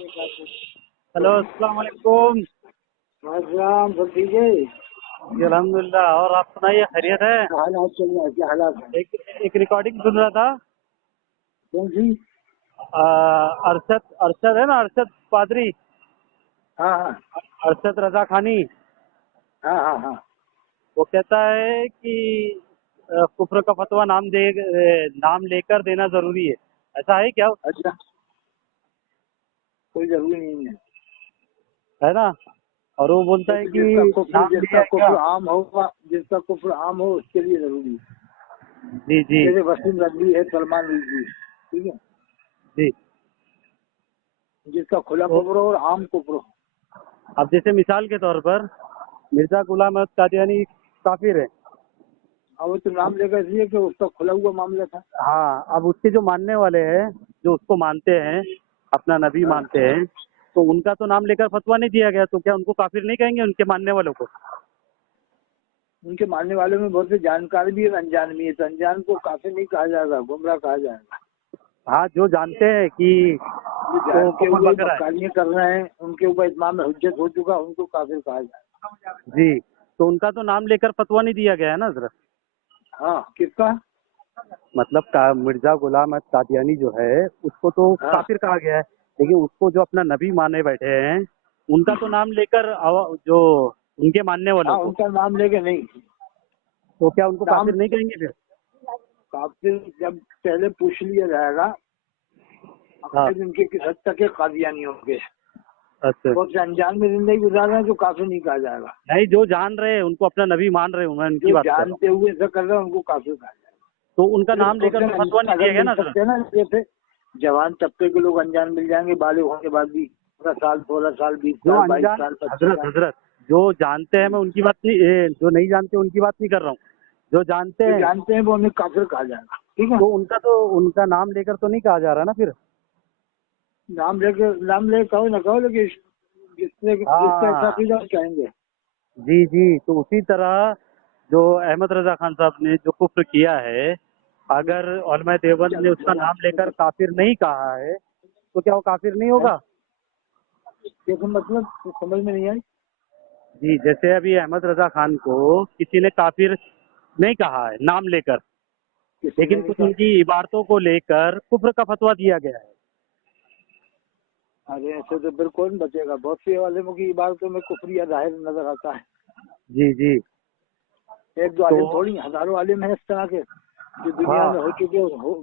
Hello, अस्सलाम वालेकुम। अस्सलाम, सब ठीक है? जी अल्हम्दुलिल्लाह। और आप सुनाइए, खैरियत है? क्या हालात चल रहा है? क्या हालात है? एक रिकॉर्डिंग सुन रहा था। कौन सी? अरशद अरशद है ना, अरशद पादरी, हाँ हाँ अरशद रजा खानी। हाँ हाँ हाँ। वो कहता है कि कुफ्र का फतवा नाम लेकर देना जरूरी है। ऐसा है क्या? अच्छा, कोई जरूरी नहीं है। है ना। और वो बोलता है कि नाम लिया जिसका है क्या? कुफ्र आम होगा, जिसका कुफ्र आम हो उसके लिए जरूरी है। जी जी जैसे वसीम रजवी है, सलमान रजवी, ठीक है। जी। जिसका खुला तो कुफ्र हो और आम कुफ्र हो। अब जैसे मिसाल के तौर पर मिर्जा गुलाम अहमद कादियानी काफिर है। अब वो तो नाम लेकर इसलिए कि उसका खुला हुआ मामला था। हाँ, अब उसके जो मानने वाले हैं, जो उसको मानते हैं, अपना नबी हाँ, मानते हैं, तो उनका तो नाम लेकर फतवा नहीं दिया गया, तो क्या उनको काफिर नहीं कहेंगे, उनके मानने वालों को? उनके मानने वालों में बहुत से जानकार भी है, अनजान भी है। तो अनजान को काफिर नहीं कहा जाएगा, गुमराह कहा जाएगा। हाँ, जो जानते हैं कि जो तो जानते कुफर हुए बकरा है। मक्कारियाँ कर रहे हैं, उनके ऊपर इत्माम हुज्जत हो चुका, उनको काफिर कहा जाएगा। जी, तो उनका तो नाम लेकर फतवा नहीं दिया गया है ना हजरत। हाँ, किसका? मतलब मिर्जा गुलाम अहमद कादियानी जो है, उसको तो हाँ काफिर कहा गया है, लेकिन उसको जो अपना नबी माने बैठे हैं, उनका तो नाम लेकर जो उनके मानने वालों हाँ, को, उनका नाम लेके नहीं। तो क्या उनको नाम काफिर नहीं कहेंगे फिर? काफिर जब पहले पूछ लिया जाएगा, हाँ। फिर इनके किस हद तक के कादियानी होंगे। अच्छा। बहुत से अनजान में जिंदगी गुजार रहे हैं, जो काफिर नहीं कहा जाएगा। नहीं, जो जान रहे हैं उनको अपना नबी मान रहे हूँ, मैं उनकी जो बात कर रहा हूँ। जानते हुए ऐसा कर रहे हैं, उनको काफिर कहा जाएगा। तो उनका फिर नाम बहुत लेकर से तो फतवा नहीं अगर दिया गया मिल ना सर। सकते हैं ना, जैसे जवान तबके के लोग अनजान मिल जाएंगे, बालिग होने के बाद भी 15 साल, 16 साल, 20 जो साल, 22 अनजान, साल, 25 हजरत साल। हजरत जो जानते हैं, मैं उनकी बात नहीं, जो नहीं जानते उनकी बात नहीं कर रहा हूँ। जो जानते जो हैं, जानते हैं वो उन्हें काफिर कहा जाएगा, ठीक है। तो उनका नाम लेकर तो नहीं कहा जा रहा ना फिर। नाम लेके कहो ना कहो, लेकिन जिसका ऐसा हाँ। अकीदा कहेंगे। जी जी, तो उसी तरह जो अहमद रजा खान साहब ने जो कुफ्र किया है, अगर उलमा देवबंद ने उसका नाम लेकर काफिर नहीं कहा है, तो क्या वो काफिर नहीं होगा? देखो, मतलब तो समझ में नहीं आई। जी, जैसे अभी अहमद रजा खान को किसी ने काफिर नहीं कहा है नाम लेकर, किसी ने लेकिन नहीं कुछ कहा। उनकी इबारतों को लेकर कुफ्र का फतवा दिया गया है। अरे ऐसे तो बिल्कुल नहीं बचेगा। बहुत सी वालिमों की इबारतों में कुफरिया जाहिर नजर आता है। जी जी। एक दो तो आलिम थोड़ी, हजारों आलिम है इस तरह के जो दुनिया हाँ में हो चुके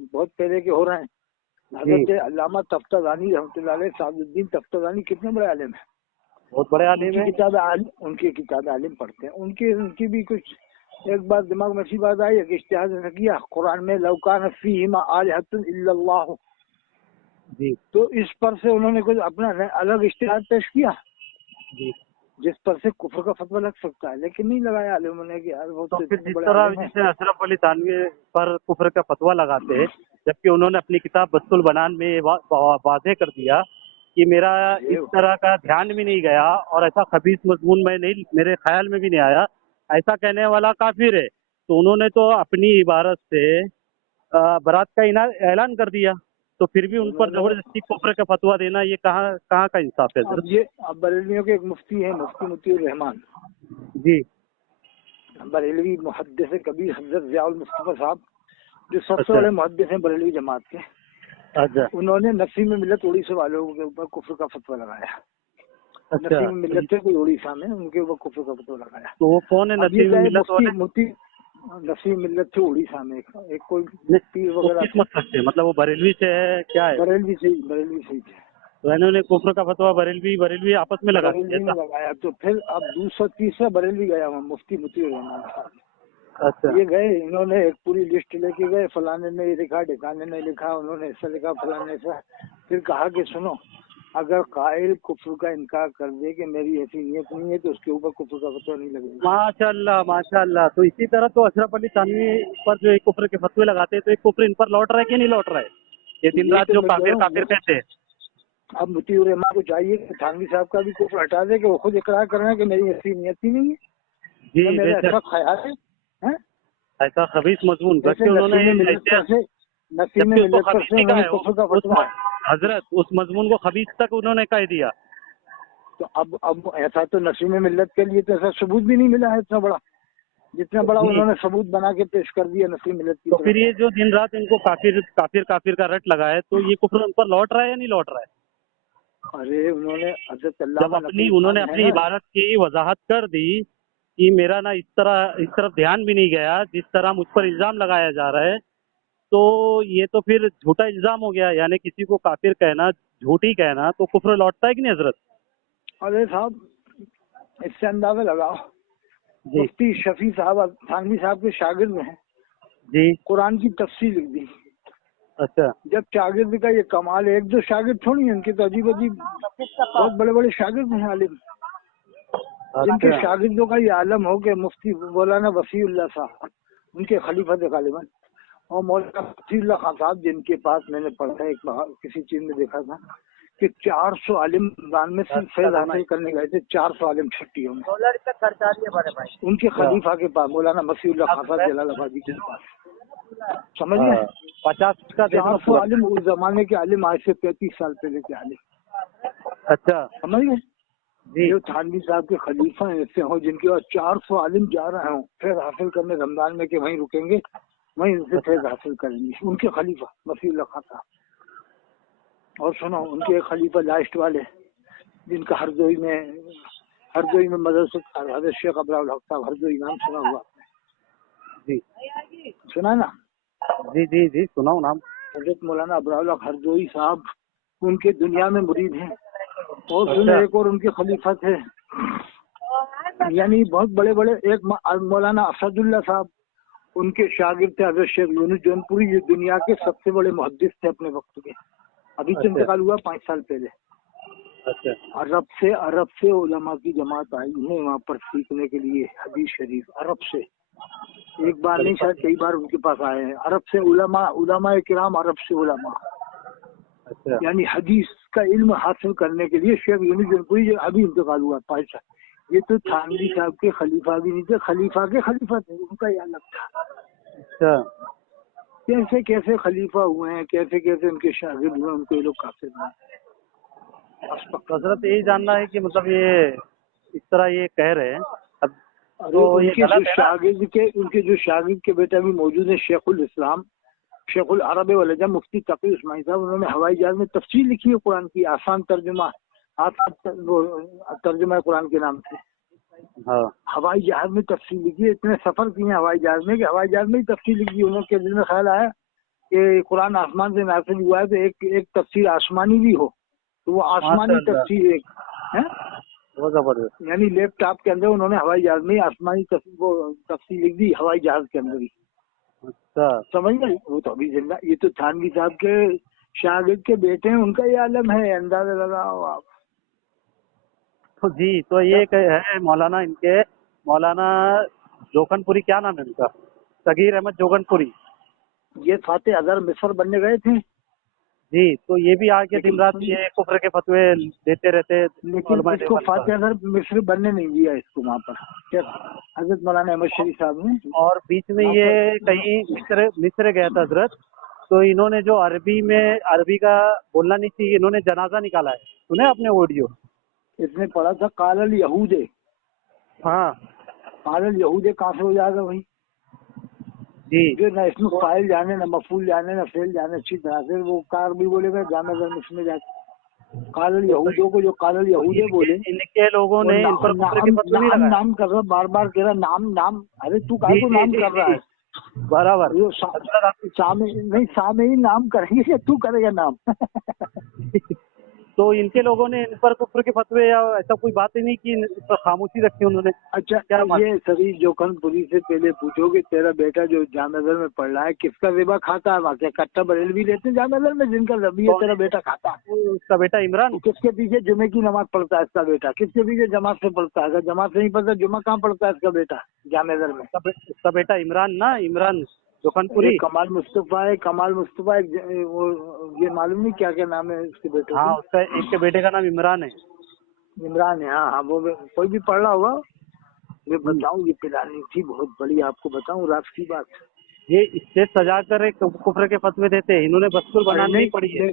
बहुत पहले के हो रहे हैं। जी, हजरत अल्लामा तफ्ताजानी रहमतुल्लाह अलैह, सादुद्दीन तफ्ताजानी कितने बड़े आलिम हैं। बहुत बड़े आलिम है। उनकी किताबें आलिम पढ़ते हैं। उनकी उनकी भी कुछ एक बार दिमाग में ऐसी बात आई है कि इज्तिहाद ने किया कुरान में, लौकान फीहिमा आलिहतुन इल्लल्लाह। जी तो इस पर से उन्होंने कुछ अपना अलग इज्तिहाद पेश किया, जी। जिस पर से कुफर का फतवा लग सकता है, लेकिन नहीं लगाया आलिमों ने कि यार वो तो तो फिर इतने जिस बड़े तरह आलिम हैं। जैसे अशरफ अली थानवी पर कुफ्र का फतवा लगाते हैं, जबकि उन्होंने अपनी किताब बस्तुल बनान में वाज़ेह कर दिया कि मेरा इस ये तरह का ध्यान भी नहीं गया और ऐसा खबीस मजमून में नहीं, मेरे ख्याल में भी नहीं आया, ऐसा कहने वाला काफिर है। तो उन्होंने तो अपनी इबारत से बरात का ऐलान कर दिया, तो फिर भी उन पर उन्होंने जबरदस्ती कुफ्र का फतवा देना, ये कहाँ कहाँ का इंसाफ है अब हजरत? ये अब बरेलियों के एक मुफ्ती है, मुफ्ती मुतीउर रहमान। जी। बरेलवी मुहद्दिस कबीर हजरत ज़ियाउल मुस्तफा साहब, जो सबसे अच्छा बड़े मुहद्दिस हैं बरेलवी जमात के। अच्छा उन्होंने नसीम मिल्लत उड़ीसा वालों के ऊपर कुफ्र का फतवा लगाया। अच्छा। नसीम मिल्लत थे कोई उड़ीसा में, उनके ऊपर कुफ्र का फतवा लगाया। तो वो कौन है अब ये नसीम गए मिल्लत मुफ्ती वाले? मुफ्ती नसीम मिल्लत थे उड़ीसा में, एक कोई नहीं, पीर वो वगैरह किस थे। मकसद से, मतलब वो बरेलवी से है, क्या है? बरेलवी से ही थे। तो इन्होंने कुफ्र का फतवा बरेलवी बरेलवी आपस में लगा दिया बरेलवी ने था? लगाया। तो फिर अब दूसरा तीसरा बरेलवी गया हुआ मुफ्ती मुतीउर रहमान साहब। अच्छा। ये गए, इन्होंने एक पूरी लिस्ट लेके गए, फलाने ने ये लिखा, ढिकाने ने लिखा, उन्होंने ऐसा लिखा, फलाने ने ऐसा। फिर कहा कि सुनो, अगर कायल कुफ्र का इनकार कर दे कि मेरी ऐसी नीयत नहीं है, तो उसके ऊपर कुफ्र का फतवा नहीं लगेगा। माशाल्लाह माशाल्लाह। तो इसी तरह तो अशरफ अली थानवी पर जो एक कुफ्र के फतवे लगाते हैं, तो एक कुफ्र इन पर लौट रहा है कि नहीं लौट रहा है? ये तो दिन यही रात तो जो मैं कह काफिर रहा काफिर हूँ। कहते हैं। अब मुतीउर रहमान को चाहिए कि थानवी साहब का भी कुफ्र हटा दे, कि वो खुद इकरार कर रहे हैं कि मेरी ऐसी नीयत ही नहीं है, जी न मेरा बेशक। ऐसा ख्याल है, हैं? ऐसा खबीस मजमून, जैसे जबकि उन्होंने नसीम ऐसे, मिल्लत जबकि पर उसको से खबीस उन्होंने लिखा है कुफ्र का फतवा। हजरत उस मजमून को खबीस तक उन्होंने कह दिया। तो अब ऐसा तो नसीम मिल्लत के लिए तो ऐसा सबूत भी नहीं मिला है इतना बड़ा, जितना बड़ा जी। उन्होंने सबूत बना के पेश कर दिया नसीम मिल्लत की तो तरफ। फिर ये जो दिन रात इनको काफिर काफिर काफिर का रट लगा है, तो ये कुफ्र उन पर लौट रहा है या नहीं लौट रहा है? अरे उन्होंने हजरत जब अल्लामा उन्होंने नकीब खान है अपनी ना, इबारत की वजाहत कर दी कि मेरा ना इस तरफ ध्यान भी नहीं गया जिस तरह मुझ पर इल्जाम लगाया जा रहा है, तो ये तो फिर झूठा इल्जाम हो गया, यानी किसी को काफिर कहना, झूठी कहना, तो कुफ्र लौटता है कि नहीं हजरत? अरे साहब इससे अंदाजा लगाओ, जी मुफ्ती शफी साहब थानवी साहब के शागिर्द हैं, जी। कुरान की तफसीर लिख दी। अच्छा जब शागिर्द का ये कमाल है, एक दो शागिर्द थोड़ी है, इनके तो अजीब अजीब बहुत बड़े बड़े शागिर्द हैं आलिम, जिनके अच्छा शागिर्दों का ये आलम हो कि मुफ्ती मौलाना वसीउल्लाह साहब उनके खलीफा थे गालिबन, और मौलाना वसीउल्लाह खान साहब जिनके पास मैंने पढ़ा एक किसी चीज में देखा था कि 400 आलिम रमजान में सिर्फ फैज हासिल करने गए थे, 400 आलिम छुट्टियों में उनके खलीफा के पास, मौलाना वसीउल्लाह खान साहब जलालाबादी के पास, समझ गए। 50 का दे दो 400 आलिम उस जमाने के आलिम, आज से 35 साल पहले के आलिम, अच्छा समझ गए। जी। जो थानवी साहब के खलीफा ऐसे हो जिनके पास 400 आलिम जा रहे हो फैज हासिल करने रमजान में, कि वहीं रुकेंगे वहीं उनसे फैज हासिल करेंगे, उनके खलीफा वसीउल्लाह खान साहब। और सुनो उनके एक खलीफा लास्ट वाले जिनका हरदोई में मदरसे हजरत शेख अब्राउल हक साहब, हरदोई नाम सुना हुआ जी सुना ना, जी जी जी सुनाओ नाम। हजरत मौलाना अब्राउल हक हरदोई साहब उनके दुनिया में मुरीद हैं, और सुनो अच्छा एक और उनके खलीफा थे, यानी बहुत बड़े बड़े, एक मौलाना असदुल्ला साहब उनके शागिर्द थे हजरत शेख यूनुस जौनपुरी, ये दुनिया के सबसे बड़े मुहद्दिस थे अपने वक्त के, अभी तो इंतकाल हुआ 5 साल पहले। अच्छा अरब से उलमा की जमात आई है वहाँ पर सीखने के लिए हदीस शरीफ, अरब से एक बार नहीं शायद कई बार उनके पास आए हैं, अरब से उलमा किराम, अरब से उलमा, अच्छा यानी हदीस का इल्म हासिल करने के लिए शेख यूनुस जौनपुरी अभी इंतकाल हुआ 5 साल। ये तो थानवी साहब के खलीफा भी नहीं थे, खलीफा के खलीफा थे, उनका ये अलग था। अच्छा। कैसे कैसे खलीफा हुए हैं, कैसे कैसे उनके शागिर्द हुए, उनको ये लोग काफिर हुए। हजरत यही जानना है कि मतलब ये इस तरह ये कह रहे हैं, अब अरे तो ये उनके जो गलत है ना? शागिर्द के बेटा भी मौजूद है, शेखुल इस्लाम शेखुल अरब वलजा मुफ्ती तकी उस्मानी साहब, उन्होंने हवाई जहाज में तफसीर लिखी है कुरान की, आसान तर्जुमा कुरान के नाम से, हाँ हवाई जहाज में तफसीर लिखी है। इतने सफर किए हवाई जहाज में कि हवाई जहाज में ही तफसीर लिखी। उनके दिल में ख्याल आया कि कुरान आसमान से नाज़िल हुआ है, तो एक तफसीर आसमानी भी हो, तो वो आसमानी माशाअल्लाह, तफसीर एक है, बहुत जबरदस्त। यानी लैपटॉप के अंदर उन्होंने हवाई जहाज में आसमानी तफसीर लिख दी, हवाई जहाज के अंदर ही, अच्छा समझ गए। वो तो अभी जिंदा, ये तो थानवी साहब के शागिर्द के बेटे हैं, उनका ये आलम है, अंदाजा लगाओ आप। तो जी, तो ये है मौलाना, इनके मौलाना जोखनपुरी, क्या नाम है उनका? सगीर अहमद जोगनपुरी ये फातेह अजहर मिस्र बनने गए थे, जी। तो ये भी आके दिन रात लेकिन ये कुफ्र के फतवे देते रहते। इसको फातेह अजहर मिस्र बनने नहीं दिया इसको वहाँ पर, क्या हजरत मौलाना अहमद शरीफ साहब ने। और बीच में ये कहीं मिस्र गया था हजरत, तो इन्होंने जो अरबी का बोलना नहीं चाहिए, इन्होंने जनाजा निकाला है, सुने आपने ऑडियो? इसने पढ़ा था कालल यहूदे, हाँ कालल यहूदे कहाँ से हो जाएगा भाई जी जो ना इसमें फाइल जाने, ना मफूल जाने, ना फेल जाने अच्छी तरह से, वो कार भी बोलेगा जामे में जाके कालल यहूदों को, जो कालल यहूदे बोले, इनके लोगों ने इन पर कुफ्र के फतवे नहीं लगाए। नाम कर रहा, बार बार कह रहा नाम, अरे तू काय को नाम कर रहा है, बराबर। सामे ही नाम करेंगे या तू करेगा नाम। तो इनके लोगों ने इन पर कुफ्र के फतवे या ऐसा कोई बात ही नहीं की, इस पर खामोशी रखी उन्होंने। अच्छा क्या ये सभी जोखनपुरी से पहले पूछोगे, तेरा बेटा जो जामनगर में पढ़ रहा है किसका रिबा खाता है? वहाँ कट्टा बरेलवी लेते हैं जामनगर में, जिनका रबी है तेरा बेटा खाता है। उसका बेटा इमरान किसके पीछे जुमे की नमाज पढ़ता है इसका बेटा? किसके पीछे जमात से पढ़ता है? अगर जमात से नहीं पढ़ता जुमा कहाँ पढ़ता है इसका बेटा जामनगर में? उसका बेटा इमरान ना, इमरान जोखनपुरी। कमाल मुस्तफा है, ये मालूम नहीं क्या क्या नाम है उसके बेटे। हाँ, उसका एक के बेटे का नाम इमरान है। इमरान है, हाँ वो कोई भी पढ़ रहा होगा। मैं बताऊं, ये पिलानी थी बहुत बड़ी, आपको बताऊं रात की बात। ये स्टेज सजा कर एक कुफ्र के फतवे देते हैं, इन्होंने बस्तूर बनाना नहीं पड़ी है।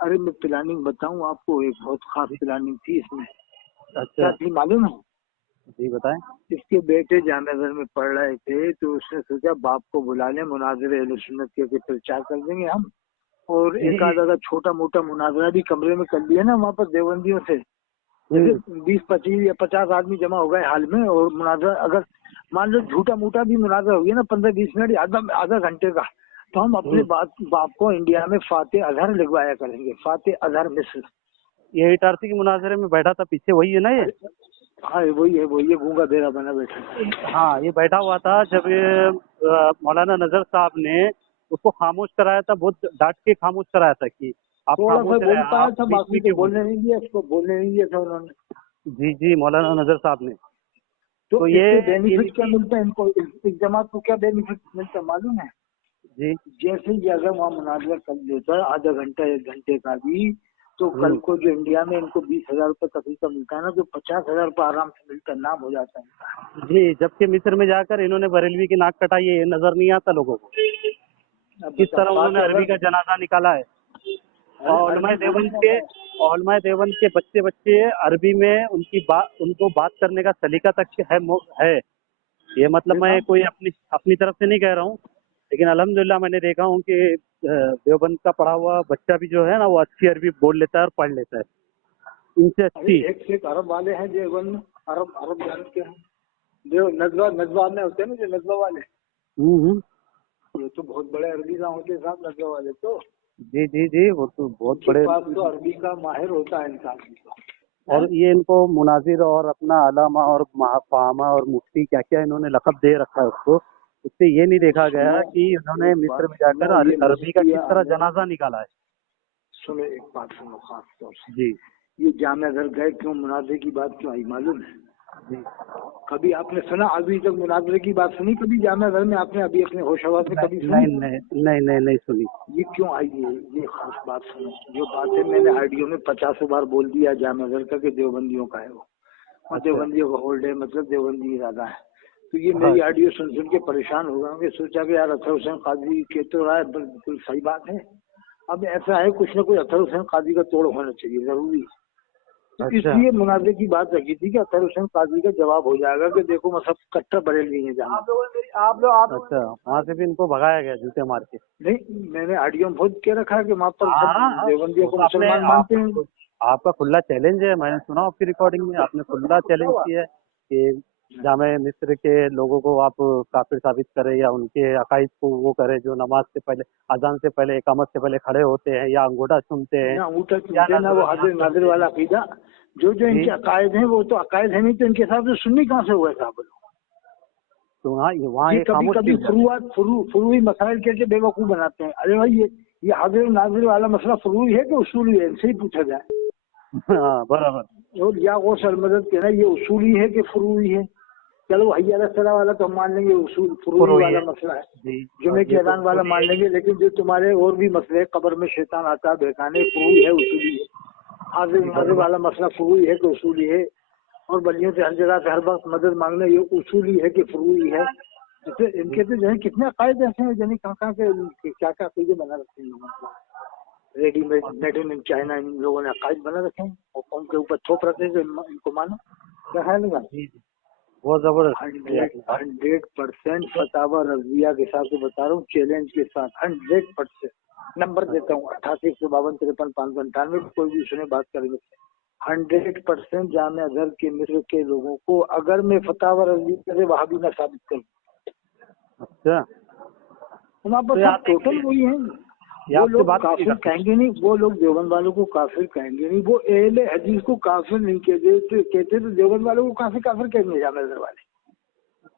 अरे मैं प्लानिंग बताऊं आपको, एक बहुत खास प्लानिंग थी इसमें। क्या अच्छा थी मालूम है? जी बताएं। इसके बेटे जामनगर में पढ़ रहे थे, तो उसने सोचा बाप को बुला लें, मुनाज़रे अहले सुन्नत के प्रचार कर देंगे हम, और एक जी आध अगर छोटा मोटा मुनाजरा भी कमरे में कर लिया ना वहाँ पर देवबंदियों से, जैसे 20-25 या 50 आदमी जमा हो गए हाल में, और मुनाजरा अगर मान लो झूठा मूठा भी मुनाजरा हो गया ना 15-20 मिनट या आधा घंटे का, तो हम अपने बाप को इंडिया में फातेह अजहर लिखवाया करेंगे, फातेह अजहर मिस्र। ये इटारसी के मुनाजरे में बैठा था पीछे, वही है ना ये? हाँ वही है, वही है, गूंगा बेरा बना बैठा। हाँ ये बैठा हुआ था जब ये मौलाना नजर साहब ने उसको खामोश कराया था, बहुत डांट के खामोश कराया था कि आप थोड़ा सा खामोश रहे, बोल पाया आप था, बीच बाकी में तो क्यों बोल बोलने नहीं दिया, इसको बोलने नहीं दिया था उन्होंने। जी जी मौलाना नजर साहब ने। तो तो ये इससे बेनिफिट क्या इनकी मिलता है इनको, इस जमात को क्या बेनिफिट मिलता है मालूम है? जी जैसे ही अगर वहाँ मुनाजरा कर देता है आधा घंटा 1 घंटे का भी, तो कल को जो इंडिया में इनको 20,000 रुपये तकरीबन का मिलता है ना, तो 50,000 रुपये आराम से मिलता है, नाम हो जाता है इनका। जी। जबकि मिस्र में जाकर इन्होंने बरेलवी की नाक कटाई है, ये नजर नहीं आता लोगों को अब किस बताओ, तरह उन्होंने फातेह अरबी का अगर जनाजा निकाला है। और उलमाए देवबंद के बच्चे अरबी में उनको बात करने का सलीका तक है। ये मतलब मैं कोई अपनी तरफ से नहीं कह रहा हूँ, लेकिन अल्हम्दुलिल्लाह मैंने देखा हूँ कि देवबंद का पढ़ा हुआ बच्चा भी जो है ना वो अच्छी अरबी बोल लेता है और पढ़ लेता है, इनसे अरे अच्छी। एक से एक अरब वाले हैं देवबंद में, अरब अरब जानते हैं, जो नजवा में होते हैं ना, जो नजवा वाले, हम्म। ये तो बहुत बड़े अरबी ना होते साहब, नजवा वाले तो जी जी जी वो तो बहुत उनके बड़े। पास तो अरबी का माहिर होता है इंसान तो। और ये इनको मुनाजिर और अपना अलामा और फामा और मुफ्ती क्या क्या इन्होंने लक़ब दे रखा है उसको। उससे ये नहीं देखा गया सुनो, कि उन्होंने एक मिस्र बात में जाकर सुनो, ये अरबी का मुफ्ती किस तरह आलम, जनाजा निकाला है। सुनो एक बात सुनो खास तौर से, जी ये जामिया घर गए क्यों, मुनाजरे की बात क्यों आई मालूम है? जी। कभी आपने सुना अभी तक मुनाजरे की बात सुनी कभी जामिया घर में आपने, अभी अपने होश हवास में कभी नहीं सुनी? नहीं नहीं नहीं नहीं सुनी। ये क्यों आई है, ये खास बात सुनो। जो बात है मैंने ऑडियो में 50 बार बोल दिया जामिया घर का कि देवबंदियों का है वो, और अच्छा देवबंदियों का होल्ड है, मतलब देवबंदी इरादा है। तो ये हाँ मेरी ऑडियो सुन के परेशान हो गए होंगे, सोचा कि यार अतर हुसैन काजी कह तो रहा है, बिल्कुल सही बात है। अब ऐसा है कुछ न कुछ अतर हुसैन काजी का तोड़ होना चाहिए, जरूरी। तो अच्छा इसलिए मुनाज़े की बात रखी थी कि अतर हुसैन काजी का जवाब हो जाएगा कि देखो मतलब कट्टर बरेलवी है जहाँ। अच्छा वहाँ से भी इनको भगाया गया जूते मार के। नहीं, मैंने ऑडियो में बहुत कह रखा है कि वहाँ पर सब हाँ हाँ, देवबंदियों वो को तो आपने मुसलमान मानते हैं। आपका खुला चैलेंज है, मैंने सुना आपकी रिकॉर्डिंग में आपने खुला चैलेंज किया है कि जामे मिस्र के लोगों को आप काफिर साबित करें या उनके अकाइद को वो करें जो नमाज से पहले, अजान से पहले, इकामत से पहले खड़े होते हैं या अंगूठा चूमते हैं ना अंगूठा या चूमते ना वो हाजिर नाजिर वाला अकीदा, जो जो इनके अकायद हैं वो तो अकायद है नहीं, तो इनके हिसाब से सुन्नी कहाँ से हुआ साहब? तो वहाँ ये ये कभी खामोश कभी क्यों हो जाते फुरूई मसाइल के बेवकूफ बनाते हैं। अरे भाई ये हाजिर नाजिर वाला मसला फुरूई है कि उसूली है, इनसे ही पूछा जाए। हैं? हाँ बराबर। और या वो सरमदद कहना ये उसूली है कि फुरूई है? चलो हय्या अलैहि सलाह वाला तो हम मान लेंगे, उसूल फुरूई फुरूई वाला है मसला है, जी। जुमे और के ये तो ऐलान वाला मान लेंगे। लेकिन जो तुम्हारे और भी मसले, कब्र में शैतान आता है बहकाने, फुरूई है उसूली है? हाजिर नाजिर बराबर। वाला मसला फुरूई है कि उसूली है? और बलियों से हर जगह से हर वक्त मदद मांगना ये उसूली है कि फुरूई है? जैसे इनके तो जो है कितने अकायद ऐसे हैं, जानी कहाँ के क्या क्या अकीदे बना रखे हैं लोगों ने, readymade made in China in लोगों ने अकायद बना रखे हैं, और उनके ऊपर थोप रखे हैं कि इनको मानो। क्या ख्याल है? जी जी बहुत जबरदस्त। 100% फतावा रजिया के हिसाब से बता रहा हूँ, चैलेंज के साथ 100% नंबर देता हूँ, 88 152 53 598, कोई भी सुने बात करेंगे। 100% जामिया अज़हर के मिस्र के लोगों को अगर मैं फतावा रजिया से वहां भी ना साबित करूँ, अच्छा वहाँ पर तो सब आप टोटल वही है। ये वो आपसे लोग बात नहीं काफिर करते। कहेंगे नहीं, वो लोग देवबंद वालों को काफिर कहेंगे नहीं, वो अहले हदीस को काफिर नहीं कहते तो देवबंद वालों को काफिर काफिर कहेंगे जामिया अज़हर वाले।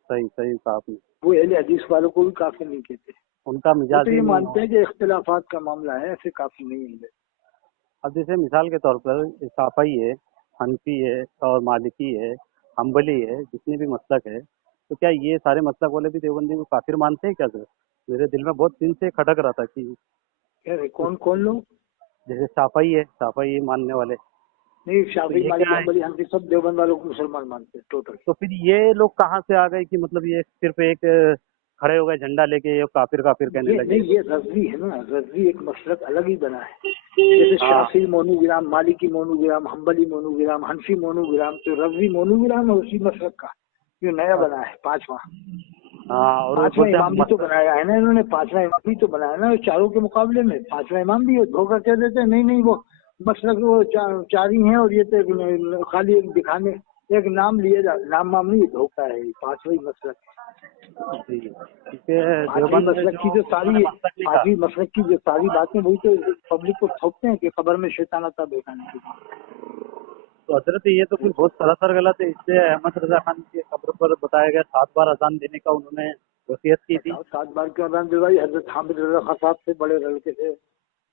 सही सही कहा आपने। वो अहले हदीस वालों को भी काफिर नहीं कहते। उनका वो मिजाज तो ही ये नहीं मानते है। हैं कि इख्तिलाफात का मामला है, ऐसे काफिर नहीं है। अब जैसे मिसाल के तौर पर शाफई है, हनफी है और मालिकी है, हम्बली है, जितने भी मसलक है, तो क्या ये सारे मसलक वाले भी देवबंदी को काफिर मानते हैं क्या सर? मेरे दिल में बहुत दिन से खटक रहा था कि यार कौन कौन लोग? जैसे शाफई है, शाफई मानने वाले, नहीं, तो शाफी ये मालिक क्या है? हम्बली हनफी सब देवबंद वालों को मुसलमान मानते हैं टोटल। तो फिर ये लोग कहाँ से आ गए कि मतलब ये सिर्फ एक खड़े हो गए झंडा लेके, ये काफिर काफिर कहने ये लगे। नहीं, ये रज़वी है ना, रज़वी एक मसलक अलग ही बना है। जैसे हाँ Shafi monogram, Maliki monogram, Hanbali monogram, Hanafi monogram, तो रज़वी मोनोग्राम है उसी मसलक का, जो नया बना है पांचवा। हाँ, और वो पांचवा बोलते इमाम भी हैं तो बनाया है ना इन्होंने, पांचवा इमाम भी तो बनाया ना चारों के मुकाबले में, पांचवा इमाम भी है। धोखा कह देते हैं नहीं नहीं, वो मसलक वो चार ही हैं, और ये तो खाली एक दिखाने, एक नाम लिए नाम वाम नहीं, धोखा है, पांचवा ही मसलक। जी, क्योंकि पांचवी देवबंद में मसलक की जो उन्होंने सारी, मसलक लिखा। पांचवी मसलक की जो सारी बातें वही तो पब्लिक को थोपते हैं कि खबर में शैतान आता बेखाने की। तो हजरत ये तो फिर बहुत सरासर गलत है। इससे अहमद रजा खान की कब्र पर बताया गया 7 बार अजान देने का उन्होंने वसीयत की थी। बताओ 7 बार क्यों अजान दिलवाई? हजरत हामिद रजा खां साहब से बड़े लड़के थे,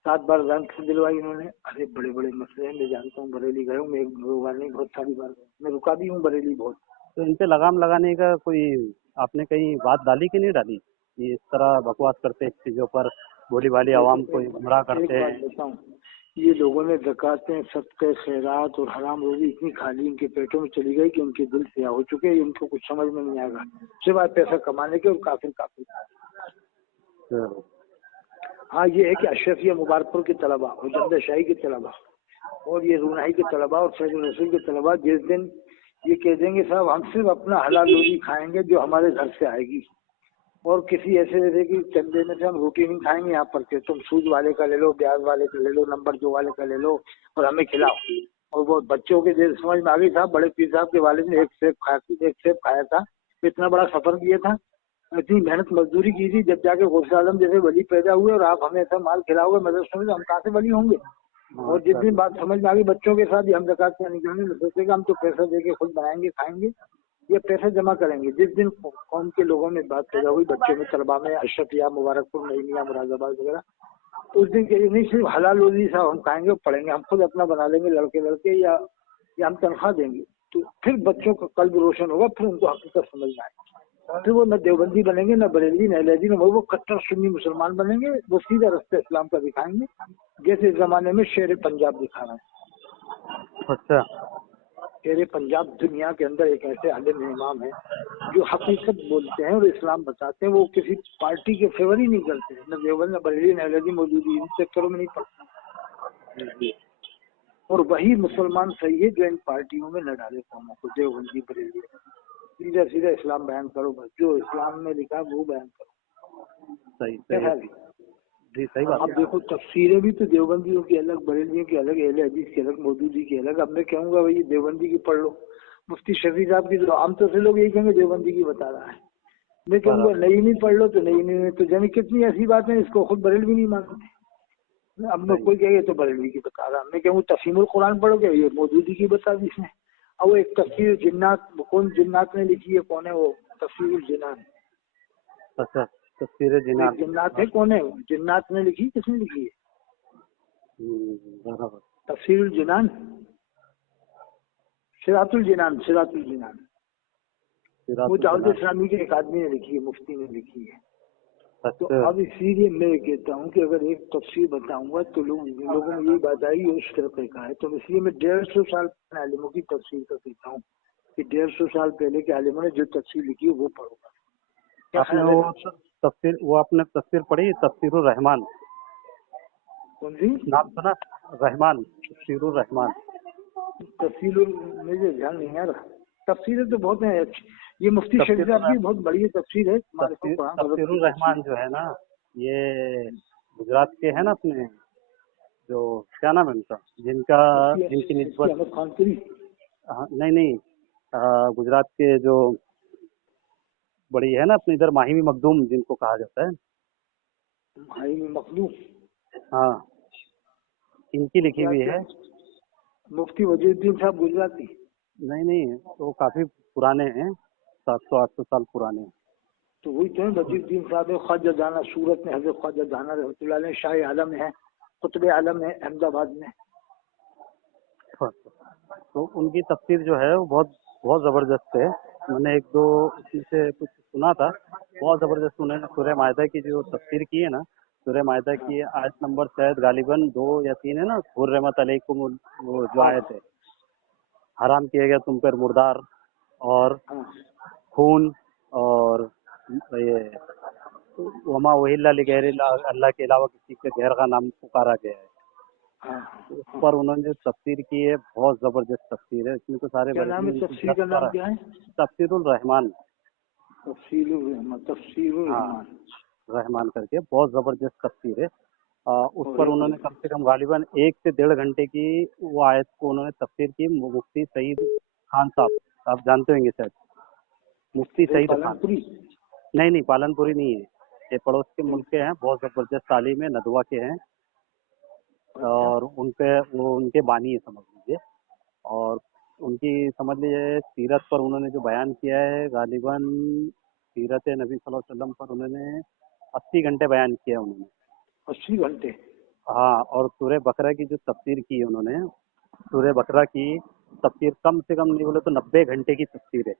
7 बार अजान क्यों दिलवाई इन्होंने? अरे बड़े बड़े मसले हैं, मैं जानता हूँ, बरेली गया हूँ मैं, एक दो बार नहीं बहुत सारी बार गया, मैं रुका भी हूँ बरेली बहुत। तो इन पे लगाम लगाने का कोई आपने कहीं बात डाली कि नहीं डाली? ये इस तरह बकवास करते हैं चीजों पर, भोली भाली आवाम को गुमराह एक करते बात हैं। बताऊं, ये लोगों ने ज़कातें, सदक़े, खैरात और हराम रोज़ी इतनी खाली इनके पेटों में चली गई कि उनके दिल से हो चुके हैं, इनको कुछ समझ में नहीं आएगा सिवाय पैसा कमाने के, और काफिर काफिर। तो हाँ ये है कि अशरफिया मुबारकपुर के तलबा और जमदा शाही के तलबा और ये रूनाई के तलबा और फैज़ुल रसूल के तलबा जिस दिन ये कह देंगे साहब हम सिर्फ अपना हलाल रोटी खाएंगे जो हमारे घर से आएगी, और किसी ऐसे जैसे कि चंदे में से हम रोटी नहीं खाएंगे यहाँ पर के, तुम सूद वाले का ले लो, ब्याज वाले का ले लो, नंबर 2 वाले का ले लो और हमें खिलाओ। और वो बच्चों के जैसे समझ में आ गई साहब, बड़े पीर साहब के वालिद ने एक सेब खाया था, इतना बड़ा सफर किया था, इतनी मेहनत मजदूरी की थी, जब जाके गौसे आलम जैसे वली पैदा हुए और आप हमें ऐसा माल खिलाओगे मदरसे में, तो हम कहाँ से वली होंगे? और जिस दिन बात समझ में आ गई बच्चों के साथ, हम ज़कात का निकालने में सोचेगा हम तो पैसा देके खुद बनाएंगे खाएंगे, ये पैसे जमा करेंगे। जिस दिन कौम के लोगों में बात पैदा हुई, बच्चों में, तलबा में, अशरफिया, मुबारकपुर, नईमिया, मुरादाबाद वगैरह, उस दिन के लिए नहीं सिर्फ हलाल रोजी साहब हम खाएंगे और पढ़ेंगे, हम खुद अपना बना लेंगे लड़के लड़के, या हम तनख्वाह देंगे, तो फिर बच्चों का कल्ब रोशन होगा, फिर उनको हकीकत समझ में आएगी। फिर वो न देवबंदी बनेंगे, न बरेली, न अहलदी, न वो कट्टर सुन्नी मुसलमान बनेंगे, वो सीधा रास्ते इस्लाम का दिखाएंगे, जैसे इस जमाने में शेर पंजाब दिखा रहा है। अच्छा, शेर पंजाब दुनिया के अंदर एक ऐसे आलिम इमाम है जो हकीकत बोलते हैं और इस्लाम बताते हैं, वो किसी पार्टी के फेवर ही नहीं करते, न देवबंद, न बरेली, न अहलदी, मौजूदी इन सेक्टरों में नहीं पड़ते। और वही मुसलमान सही है जो इन पार्टियों में न डाले कौमों को, देवबंदी, बरेली, सीधा सीधा इस्लाम बयान करो, बस जो इस्लाम में लिखा है वो बयान करो। सही क्या सही ख्याल है? जी, सही बात अब है। देखो तफसीरें भी तो देवबंदियों की अलग, बरेलियों की अलग, अहले हदीस की अलग, मौदूदी की अलग। अब मैं कहूँगा भाई देवबंदी की पढ़ लो, मुफ्ती शफी साहब की तो आमतौर से लोग यही कहेंगे देवबंदी की बता रहा है, मैं कहूँगा नई नहीं पढ़ लो तो नई नहीं, तो जानी कितनी ऐसी बात है इसको खुद बरेलवी नहीं मानते। अब मैं कोई कहे तो बरेलवी की बता रहा, मैं कहूँ तफसीमुल कुरान पढ़ोगे, ये मौदूदी की बता दी इसने। अब वो एक तफसीर जिन्नात, कौन जिन्नात ने लिखी है, कौन है वो, तफसीरुल जिनान। अच्छा, तफसीर जिनान, जिन्नात है, कौन है जिन्नात ने लिखी, किसने लिखी है? बराबर। तफसीरुल जिनान, सिरातुल जिनान, सिरातुल जिनान, वो दाऊद इस्लामी के एक आदमी ने लिखी है, मुफ्ती ने लिखी है। तो अब इसीलिए मैं कहता हूँ कि अगर एक तफसीर बताऊंगा तो लोगों में यही बात आएगी उस तरह का है, तो इसलिए मैं 150 साल पहले आलिमों की तफसीर का कहता हूँ कि 150 साल पहले के आलिमों ने जो तफसीर लिखी है वो पढ़ो। आपने वो आपने तफसीर पढ़ी, तफसीरुर रहमान? कौन सी नाम सुना? रहमान, तफसीरुर रहमान। तफसीर मुझे ध्यान नहीं आ रहा, तफसीरें तो बहुत है अच्छी, ये मुफ्ती शफी साहब की बहुत बड़ी तफसीर है। तफसीरुर रहमान जो है ना, ये गुजरात के है ना अपने, जो क्या नाम है उनका, जिनकी निस्बत, नहीं, गुजरात के जो बड़ी है ना अपने इधर, माहिमी मखदूम जिनको कहा जाता है, माहिमी मखदूम, हाँ, इनकी लिखी हुई है। मुफ्ती वजीरुद्दीन साहब गुजराती? नहीं, तो काफी पुराने हैं, 700-800 साल पुराने। तो वही तो है, वजीरुद्दीन साहब ख्वाजा दाना सूरत में, हजरत ख्वाजा दाना रहमतुल्लाह अलैह शाह आलम है, कुतुब आलम है अहमदाबाद में। तो उनकी तफसीर जो है वो बहुत बहुत जबरदस्त है। मैंने एक दो उसमें से कुछ सुना था, बहुत जबरदस्त। उन्होंने सूरह मायदा की जो तफसीर की है ना, सूरह मायदा की आयत नंबर शायद गालिबन 2 या 3 है ना, हुर्रिमत अलैकुम, वो जो आयत है, हराम किया गया तुम पर मुर्दार और खून और ये वमा वहिल्ला लिगैर अल्लाह के अलावा किसी के गैर का नाम पुकारा गया है। हाँ, उस पर उन्होंने जो तफसीर की है बहुत जबरदस्त तफसीर है, इसमें तो सारे क्या नाम है तफसीर का नाम क्या है? तफसीरुल रहमान, तफसीरुल हाँ रहमान रहमान करके बहुत जबरदस्त तफसीर है। उस पर उन्होंने कम से कम गालिबन 1 से 1.5 घंटे की वो आयत को उन्होंने तफसीर की। मुफ्ती सईद खान साहब, आप जानते होंगे शायद, मुफ्ती सईद खान। पालनपुरी? नहीं, पालनपुरी नहीं है, ये पड़ोस के मुल्क के हैं, बहुत जबरदस्त तालीम है, नदवा के हैं, और उनके बानी है समझ लीजिए। और उनकी समझ लीजिए सीरत पर उन्होंने जो बयान किया है, गालिबन सीरत नबी सल्लल्लाहु अलैहि वसल्लम पर उन्होंने 80 घंटे बयान किया उन्होंने। 80 घंटे? हाँ, और सूरह बकरा की जो तफसीर की है उन्होंने, सूरह बकरा की तफसीर कम से कम नहीं बोले तो 90 घंटे की तफसीर है।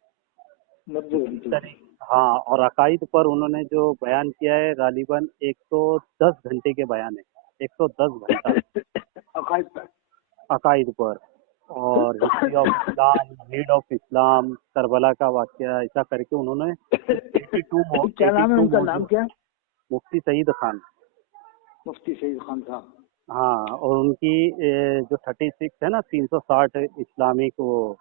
90 घंटे? हाँ, और अकाइद पर उन्होंने जो बयान किया है गालिबन 110 घंटे के बयान है, 110 घंटा अकाइद पर। और history of Islam, need of Islam, Karbala का वाकया, ऐसा करके उन्होंने 82 क्या नाम है उनका? नाम क्या? मुफ्ती सईद खान। मुफ्ती सईद खान साहब। हाँ, और उनकी जो 36 है ना, 360 इस्लामिक वो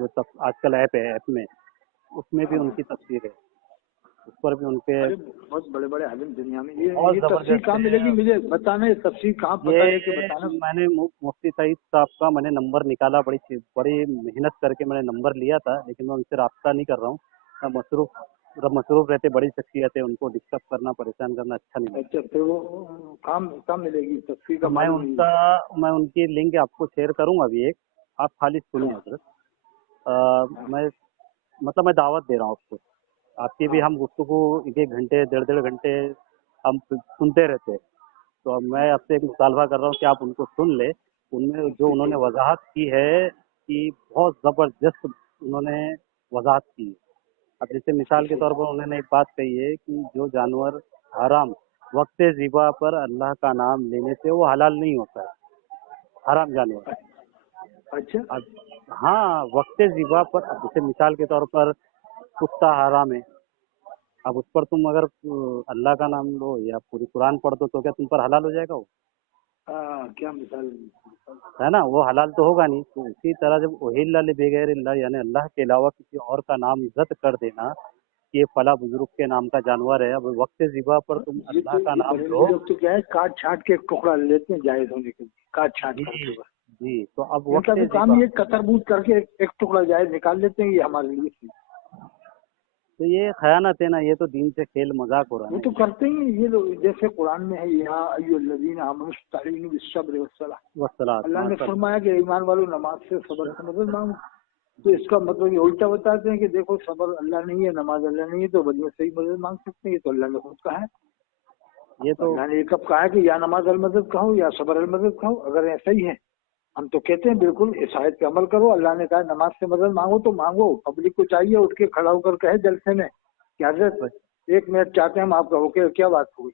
जो आजकल ऐप है, ऐप में उसमें भी उनकी तफसीर है, उस पर भी उनके बहुत बड़े बड़े आलिम दुनिया में। ये तफसीर कहाँ मिलेगी मुझे बताना, ये तफसीर कहाँ पता है कि बताना। मैंने मुफ्ती सईद साहब का मैंने नंबर निकाला, बड़ी मेहनत करके मैंने नंबर लिया था, लेकिन मैं उनसे रब्ता नहीं कर रहा हूँ, मसरूफ रहते, बड़ी शख्सियत है, उनको डिस्टर्ब करना, परेशान करना अच्छा नहीं। अच्छा, फिर वो काम मिलेगी तफसीर का? मैं उनकी लिंक आपको शेयर करूंगा अभी एक, आप खाली सुनिए हजरत। मैं दावत दे रहा हूँ आपको, आपकी भी हम गुफ्तगू 1 घंटे 1.5 घंटे हम सुनते रहते हैं, तो अब मैं आपसे एक मुतालबा कर रहा हूँ कि आप उनको सुन ले। उनमें जो उन्होंने वजाहत की है कि बहुत ज़बरदस्त उन्होंने वजाहत की है। अब जैसे मिसाल के तौर पर उन्होंने एक बात कही है कि जो जानवर हराम वक्त ज़िबा पर अल्लाह का नाम लेने से वो हलाल नहीं होता है, हराम जानवर। अच्छा, अब हाँ, वक्त ज़िबा पर, अब जैसे मिसाल के तौर पर कुत्ता हराम है, अब उस पर तुम अगर अल्लाह का नाम लो या पूरी कुरान पढ़ दो तो क्या तुम पर हलाल हो जाएगा वो? क्या मिसाल है ना, वो हलाल तो होगा नहीं। तो इसी तरह जब ओहिल्ला बिगैर अल्लाह, यानी अल्लाह के अलावा किसी और का नाम इज्जत कर देना, ये फला बुजुर्ग के नाम का जानवर है, अब वक्त ज़िबा पर तुम अल्लाह का नाम लो। लोग तो क्या है, काट छाट के एक टुकड़ा लेते हैं जायज होने के लिए, काट छाट करके। जी, तो अब वक्त तो काम ये कतरबूत करके एक टुकड़ा जायज निकाल लेते हैं, ये हमारे लिए। तो ये खयानत है ना, ये तो दीन से खेल मजाक हो रहा है। वो तो करते ही ये लोग, जैसे कुरान में है, या अय्युहल्लज़ीना आमनू इस्तईनू बिस्सब्र वस्सलाह। अल्लाह ने फरमाया कि ईमान वालों नमाज से सब्र से मदद मांगो। तो इसका मतलब ये उल्टा बताते हैं कि देखो सब्र अल्लाह नहीं है, नमाज अल्लाह नहीं है, तो बंदे सही मदद मांग सकते हैं। ये तो अल्लाह ने खुद कहा है। ये तो अल्लाह ने कब कहा है कि या नमाज अल मदद कहो या सब्र अल मदद कहो? अगर ऐसा ही है, हम तो कहते हैं बिल्कुल इस आयत पे अमल करो। अल्लाह ने कहा नमाज से मदद मांगो तो मांगो, पब्लिक को चाहिए उठ के खड़ा होकर कहे जलसे में क्या हज़रत 1 मिनट चाहते हैं हम आपका, होके क्या बात हुई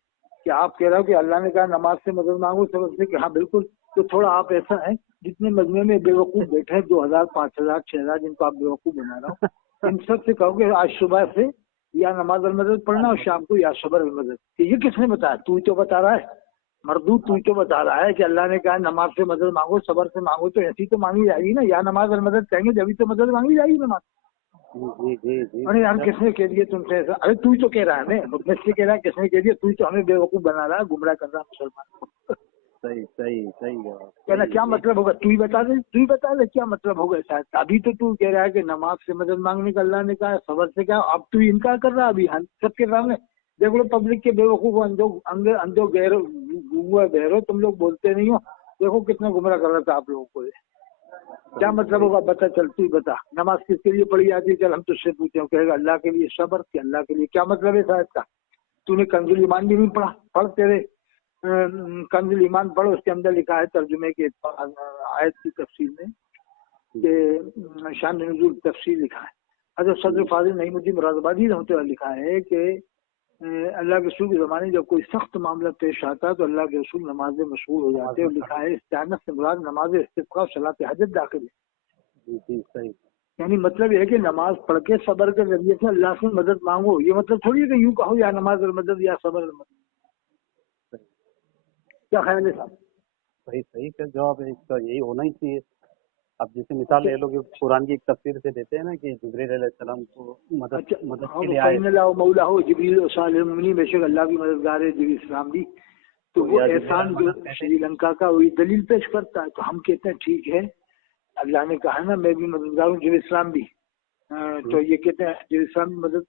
कि आप कह रहे हो कि अल्लाह ने कहा नमाज से मदद मांगो सबसे कि हाँ बिल्कुल। तो थोड़ा आप ऐसा है, जितने मजमे में बेवकूफ बैठे हैं 2000 5000 6000 जिनको आप बेवकूफ बना रहा हो, इन सब से कहोगे आज सुबह से या नमाज अल मदद पढ़ना और शाम को या सबर अल मदद। ये किसने बताया? तू ही तो बता रहा है मरदूद, तू ही तो बता रहा है कि अल्लाह ने कहा नमाज से मदद मांगो, सबर से मांगो, तो ऐसी तो मांगी जाएगी ना। या नमाज अल मदद कहेंगे जब तो मदद मांगी जाएगी नमाज। जी। अरे यार किसने कह दिया तुमसे ऐसा? अरे तू ही तो कह रहा है, मैं मुझसे कह रहा है, किसने कह दिया? तू ही तो हमें बेवकूफ बना रहा है, गुमराह कर रहा है मुसलमान। सही कहना क्या मतलब होगा? तू ही बता दे क्या मतलब होगा शायद। अभी तो तू कह रहा है कि नमाज से मदद मांगने का अल्लाह ने कहा, सबर से क्या, अब तू इनकार कर रहा है अभी सबके सामने। देख लो पब्लिक के बेवकूफ अंधो गहरो बहरो, तुम लोग बोलते नहीं हो, देखो कितना गुमराह कर रहा था आप लोगों को। क्या मतलब होगा बता, चल तू ही बता। नमाज किसके लिए पढ़ी जाती है? चल हम तुझसे पूछते हैं, कहेगा अल्लाह के लिए सबर कि अल्लाह के लिए। क्या मतलब है शायद का? तूने कंजुल ईमान भी नहीं पढ़ा, पढ़ तेरे कंजुल ईमान पढ़, उसके अंदर लिखा है तर्जुमे के आयत की तफसीर में कि शान नुज़ूल तफसीर लिखा है। हज़रत सदर फाजिल नईमुद्दीन मुरादाबादी रहमतुल्लाह लिखा है कि अल्लाह के रसूल के ज़माने में जब कोई सख्त मामला पेश आता है तो अल्लाह के रसूल नमाज में मशगूल हो जाते हैं। और लिखा है इस्तिआनत से मुराद नमाज इस्तिस्क़ा सलात हजत दाखिल है। जी सही। یعنی مطلب یہ ہے کہ نماز پڑھ کے صبر کے ذریعے سے اللہ سے مدد مانگو، یہ مطلب تھوڑی ہے کہ یوں کہو یا نماز المدد یا صبر المدد۔ کیا خیال ہے صاحب؟ صحیح صحیح کا جواب ہے، اس کا یہی ہونا ہی چاہیے۔ اب جیسے مثال لے لو کہ قرآن کی ایک تفسیر سے دیتے ہیں نا کہ جبریل علیہ السلام کو مدد کے لیے آئے، فَإِنَّ اللَّهَ مَوْلَاهُ جبریل وصالح المؤمنین، بے شک اللہ کی مددگار ہے جبریل السلام بھی۔ تو وہ احسان جو شری لنکا کا وہی دلیل پیش کرتا ہے، تو ہم کہتے ہیں ٹھیک ہے، اللہ نے کہا نا میں بھی مددگار ہوں، جبریل السلام بھی، تو یہ کہتے ہیں جبریل السلام بھی مدد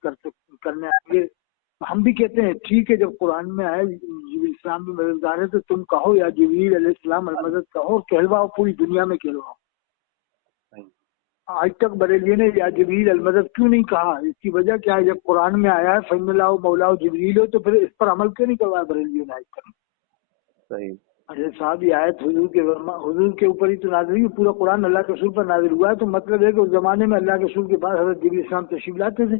کرنے آئیں گے۔ ہم بھی کہتے ہیں ٹھیک ہے، جب قرآن میں آئے جبریل السلام بھی مددگار ہے تو تم کہو یا جبریل علیہ السلام المدد کہو، کہلواؤ، پوری دنیا میں کہلواؤ۔ آج تک بریلیوں نے یا جبریل المدد کیوں نہیں کہا؟ اس کی وجہ کیا ہے؟ جب قرآن میں آیا ہے فَإِنَّ اللَّهَ مَوْلَاهُ جبریل ہو، تو پھر اس پر عمل کیوں نہیں کروایا بریلیوں نے آج تک؟ صحیح۔ ارے صاحب یہ آیت حضور کے اوپر ہی تو نازل ہوئی، پورا قرآن اللہ کے رسول پر نازل ہوا ہے، تو مطلب ہے کہ اس زمانے میں اللہ کے رسول کے پاس حضرت جبریل السلام تشریف لاتے تھے،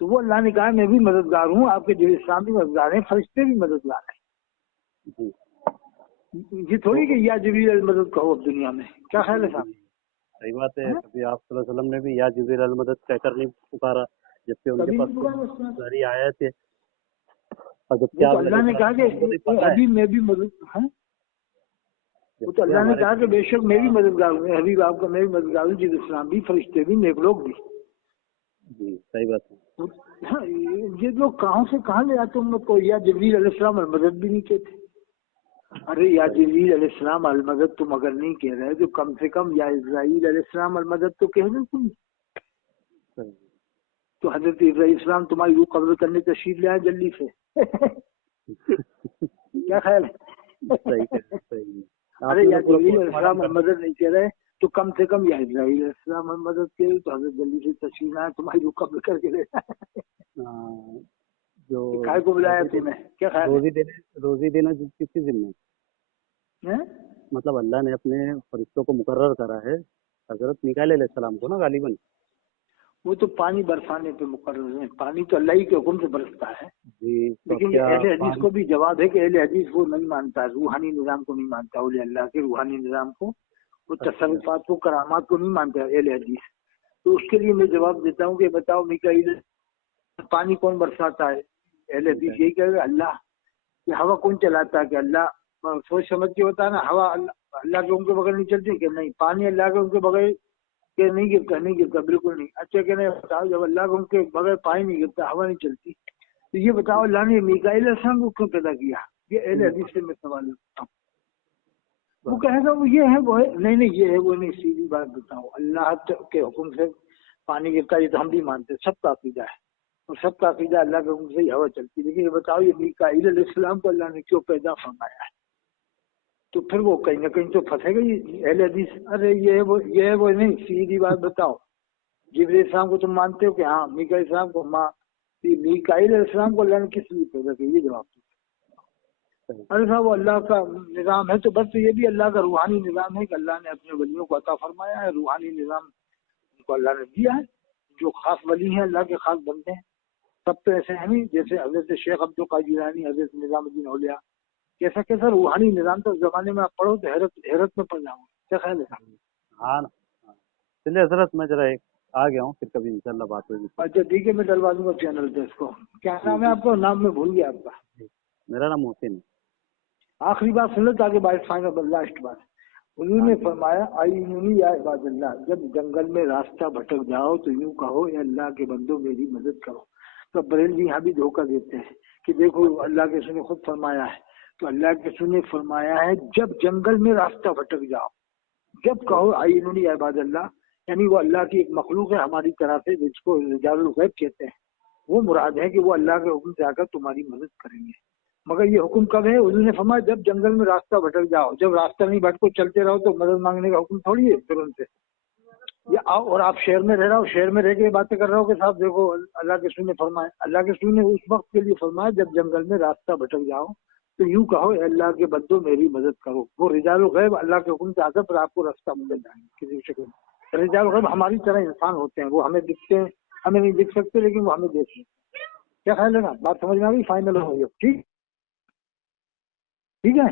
تو وہ اللہ نے کہا میں بھی مددگار ہوں، آپ کے جبریل السلام بھی مددگار ہیں، فرشتے بھی مددگار ہیں۔ یہ تھوڑی کہ یا جبریل المدد کہو اب دنیا میں، کیا خیال ہے صاحب؟ صحیح بات ہے، کبھی آپ صلی اللہ علیہ وسلم نے بھی یا جبریل المدد کہہ کر نہیں پکارا، جبکہ ان کے پاس ساری آیت ہے۔ اللہ نے کہا کہ ابھی میں بھی مدد، وہ تو اللہ نے کہا کہ بے شک میں بھی مددگار ہوں، حبیب آپ کا میں بھی مددگار ہوں، جبریل السلام بھی، فرشتے بھی، نیک لوگ بھی۔ جی صحیح بات ہے۔ یہ لوگ کہاں سے کہاں لے آتے ہیں کو یا جبریل علیہ السلام المدد بھی نہیں کہتے؟ ارے یا جبریل علیہ السلام المدد تم اگر نہیں کہہ رہے تو کم سے کم یا اسرائیل علیہ السلام المدد تو کہہ دو تم۔ تو حضرت ابراہیم السلام تمہاری روح قبض کرنے تشریف لے آئے جلدی سے، کیا خیال ہے؟ ارے یا جبریل علیہ السلام المدد نہیں کہہ رہے تو کم سے کم یا اسرائیل علیہ السلام المدد کہہ تو حضرت جلدی سے تشریف لائے تمہاری روح قبض کر کے لے جائے۔ جو کائے کو بلایا تمہیں، کیا خیال ہے؟ روزی دینا کس کی ذمہ ہے؟ مطلب اللہ نے اپنے فرشتوں کو مقرر کرا ہے حضرت میکائیل علیہ السلام کو نا غالباً، وہ تو پانی برسانے پہ مقرر ہے، پانی تو اللہ ہی کے حکم سے برستا ہے۔ جی لیکن اہل حدیث کو بھی جواب ہے کہ اہل حدیث وہ نہیں مانتا، روحانی نظام کو نہیں مانتا، اولیاء اللہ کے روحانی نظام کو، وہ تصرفات کو، کرامات کو نہیں مانتا اہل حدیث۔ تو اس کے لیے میں جواب دیتا ہوں کہ بتاؤ میکائیل پانی کون برساتا ہے؟ اہل حدیث یہی کہے گا اللہ۔ یہ ہوا کون چلاتا ہے؟ کہ اللہ۔ سوچ سمجھ کے ہوتا ہے نا، ہوا اللہ کے ان کے بغیر نہیں چلتی کہ نہیں، پانی اللہ کے ان کے بغیر کہ نہیں گرتا، نہیں گرتا بالکل نہیں۔ اچھا کہ نہیں بتاؤ جب اللہ کے ان کے بغیر پانی نہیں گرتا، ہوا نہیں چلتی، تو یہ بتاؤ اللہ نے میکائیل علیہ السلام کو کیوں پیدا کیا؟ یہ اہل حدیث سے میں سوال کرتا ہوں۔ وہ کہے گا وہ یہ ہے وہ ہے، نہیں یہ ہے وہ نہیں، سیدھی بات بتاؤ، اللہ کے حکم سے پانی گرتا، یہ تو ہم بھی مانتے، سب کا عقیدہ ہے، اور سب کا عقیدہ اللہ کے حکم سے ہی ہوا چلتی، لیکن یہ بتاؤ یہ میکائیل علیہ السلام کو اللہ نے کیوں پیدا فرمایا ہے؟ تو پھر وہ کہیں نہ کہیں تو پھنسے گا یہ اہل حدیث۔ ارے یہ ہے وہ نہیں، سیدھی بات بتاؤ، جبریل السلام کو تم مانتے ہو کہ ہاں، میکائیل السلام کو میکائیل علیہ السلام کو اللہ نے کس لیے پیدا کیا؟ یہ جواب دو۔ ارے صاحب وہ اللہ کا نظام ہے، تو بس یہ بھی اللہ کا روحانی نظام ہے کہ اللہ نے اپنے ولیوں کو عطا فرمایا ہے، روحانی نظام ان کو اللہ نے دیا ہے، جو خاص ولی ہیں اللہ کے خاص بندے ہیں، سب تو ایسے ہیں نہیں، جیسے حضرت شیخ عبد القادر جیلانی، حضرت نظام الدین اولیاء، کیسا روحانی نظام تو زمانے میں آپ پڑھو تو حیرت میں پڑ جاؤں، کیا خیال ہے صاحب؟ ہاں چلیے حضرت میں ذرا آ گیا ہوں، پھر کبھی انشاءاللہ بات ہوگی۔ اچھا ٹھیک ہے، میں ڈلوا دوں گا چینل پہ اس کو۔ کیا نام ہے آپ کا؟ نام میں بھول گیا آپ کا۔ میرا نام محسن ہے۔ آخری بات سن لو تاکہ بات فائنل، لاسٹ بات۔ حضور نے فرمایا آئینونی یا عباد اللہ، جب جنگل میں راستہ بھٹک جاؤ تو یوں کہو اے اللہ کے بندوں میری مدد کرو۔ تو بریلوی یہاں بھی دھوکہ دیتے ہیں کہ دیکھو اللہ کے رسول نے خود فرمایا ہے، تو اللہ کے رسول نے فرمایا ہے جب جنگل میں راستہ بھٹک جاؤ، جب کہو آئینونی یا عباد اللہ، یعنی وہ اللہ کی ایک مخلوق ہے ہماری طرح سے جس کو رجال الغیب کہتے ہیں، وہ مراد ہے کہ وہ اللہ کے حکم سے آ کر تمہاری مدد کریں گے۔ مگر یہ حکم کب ہے؟ انہوں نے فرمایا جب جنگل میں راستہ بھٹک جاؤ، جب راستہ نہیں بھٹکو چلتے رہو تو مدد مانگنے کا حکم تھوڑی ہے پھر ان سے۔ یا آؤ اور آپ شہر میں رہ رہا ہو، شہر میں رہ کے باتیں کر رہا ہو کہ صاحب دیکھو اللہ کے رسول نے فرمایا، اللہ کے رسول نے اس وقت کے لیے فرمایا جب جنگل میں راستہ بھٹک جاؤ تو یوں کہو اے اللہ کے بندوں میری مدد کرو۔ وہ رجال الغیب اللہ کے حکم سے آ کر پھر آپ کو راستہ مل جائیں گے کسی شکل میں۔ رجال الغیب ہماری طرح انسان ہوتے ہیں، وہ ہمیں دکھتے ہیں، ہمیں نہیں دکھ سکتے لیکن وہ ہمیں دیکھ سکتے ہیں۔ کیا خیال ہے نا؟ بات سمجھ میں آ گئی؟ فائنل ہو گئی ٹھیک ہے۔